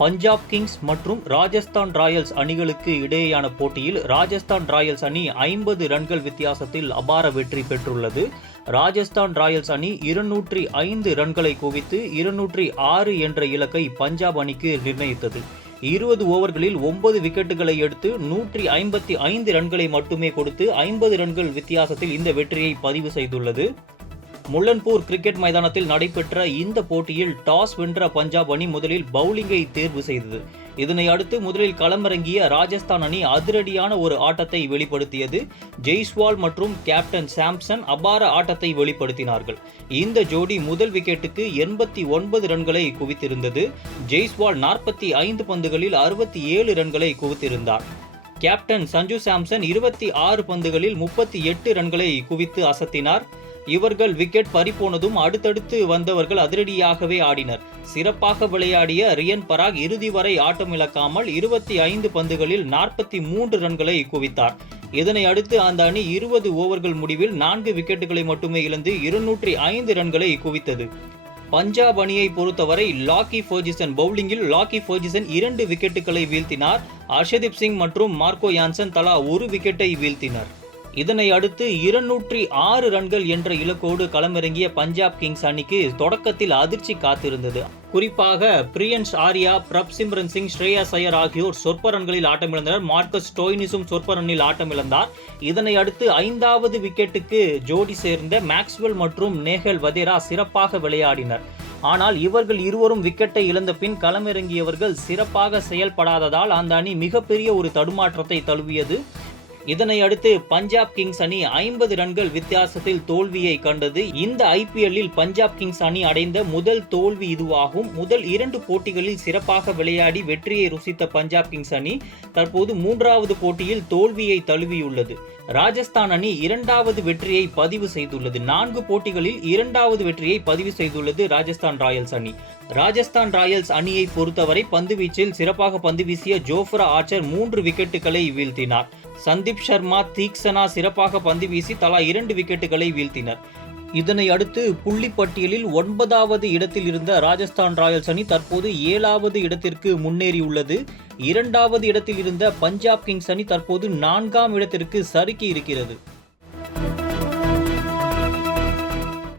Punjab Kings மற்றும் Rajasthan Royals அணிகளுக்கு இடையேயான போட்டியில் ராஜஸ்தான் ராயல்ஸ் அணி 50 ரன்கள் வித்தியாசத்தில் அபார வெற்றி பெற்றுள்ளது. ராஜஸ்தான் ராயல்ஸ் அணி 205 ரன்களை குவித்து 206 என்ற இலக்கை பஞ்சாப் அணிக்கு நிர்ணயித்தது. 20 ஓவர்களில் 9 விக்கெட்டுகளை எடுத்து 155 ரன்களை மட்டுமே கொடுத்து 50 ரன்கள் வித்தியாசத்தில் இந்த வெற்றியை பதிவு செய்துள்ளது. முல்லன்பூர் கிரிக்கெட் மைதானத்தில் நடைபெற்ற இந்த போட்டியில் டாஸ் வென்ற பஞ்சாப் அணி முதலில் பவுலிங்கை தேர்வு செய்தது. இதனை அடுத்து முதலில் களமிறங்கிய ராஜஸ்தான் அணி அதிரடியான ஒரு ஆட்டத்தை வெளிப்படுத்தியது. ஜெய்ஸ்வால் மற்றும் கேப்டன் சாம்சன் அபார ஆட்டத்தை வெளிப்படுத்தினார்கள். இந்த ஜோடி முதல் விக்கெட்டுக்கு 89 ரன்களை குவித்திருந்தது. ஜெய்ஸ்வால் 45 பந்துகளில் 67 ரன்களை குவித்திருந்தார். கேப்டன் சஞ்சு சாம்சன் 26 பந்துகளில் 38 ரன்களை குவித்து அசத்தினார். இவர்கள் விக்கெட் பறிபோனதும் அடுத்தடுத்து வந்தவர்கள் அதிரடியாகவே ஆடினர். சிறப்பாக விளையாடிய ரியன் பராக் இறுதி வரை ஆட்டமிழக்காமல் 25 பந்துகளில் 43 ரன்களை குவித்தார். இதனை அடுத்து அந்த அணி 20 ஓவர்கள் முடிவில் 4 விக்கெட்டுகளை மட்டுமே இழந்து 205 ரன்களை குவித்தது. பஞ்சாப் அணியை பொறுத்தவரை லாக்கி ஃபெர்குசன் பவுலிங்கில் லாக்கி ஃபெர்குசன் 2 விக்கெட்டுகளை வீழ்த்தினார். ஹர்ஷதீப் சிங் மற்றும் மார்க்கோ யான்சன் தலா 1 விக்கெட்டை வீழ்த்தினர். இதனை அடுத்து 206 ரன்கள் என்ற இலக்கோடு களமிறங்கிய பஞ்சாப் கிங்ஸ் அணிக்கு தொடக்கத்தில் அதிர்ச்சி காத்திருந்தது. குறிப்பாக பிரியன்ஸ் ஆர்யா, பிரப்சிம்ரன் சிங், ஸ்ரேயாஸ் ஐயர் ஆகியோர் சொற்ப ரன்களில் ஆட்டமிழந்தனர். மார்க்கஸ் ஸ்டோய்னிஸும் சொற்ப ரன்னில் ஆட்டமிழந்தார். இதனை அடுத்து 5வது விக்கெட்டுக்கு ஜோடி சேர்ந்த மேக்ஸ்வெல் மற்றும் நேஹல் வதேரா சிறப்பாக விளையாடினர். ஆனால் இவர்கள் இருவரும் விக்கெட்டை இழந்த பின் களமிறங்கியவர்கள் சிறப்பாக செயல்படாததால் அந்த அணி மிகப்பெரிய ஒரு தடுமாற்றத்தை தழுவியது. இதனை அடுத்து பஞ்சாப் கிங்ஸ் அணி 50 ரன்கள் வித்தியாசத்தில் தோல்வியை கண்டது. இந்த ஐபிஎல்லில் பஞ்சாப் கிங்ஸ் அணி அடைந்த முதல் தோல்வி இதுவாகும். முதல் 2 போட்டிகளில் சிறப்பாக விளையாடி வெற்றியை ருசித்த பஞ்சாப் கிங்ஸ் அணி தற்போது 3வது போட்டியில் தோல்வியை தழுவியுள்ளது. ராஜஸ்தான் அணி 2வது வெற்றியை பதிவு செய்துள்ளது. 4 போட்டிகளில் 2வது வெற்றியை பதிவு செய்துள்ளது ராஜஸ்தான் ராயல்ஸ் அணி. ராஜஸ்தான் ராயல்ஸ் அணியை பொறுத்தவரை பந்துவீச்சில் சிறப்பாக பந்து வீசிய ஜோஃப்ரா ஆர்ச்சர் 3 விக்கெட்டுகளை வீழ்த்தினார். சந்தீப் சர்மா, தீக்ஷனா சிறப்பாக பந்து வீசி தலா 2 விக்கெட்டுகளை வீழ்த்தினர். இதனை அடுத்து புள்ளிப்பட்டியலில் 9வது இடத்தில் இருந்த ராஜஸ்தான் ராயல்ஸ் அணி தற்போது 7வது இடத்திற்கு முன்னேறியுள்ளது. 2வது இடத்தில் இருந்த பஞ்சாப் கிங்ஸ் அணி தற்போது 4ஆம் இடத்திற்கு சறுக்கி இருக்கிறது.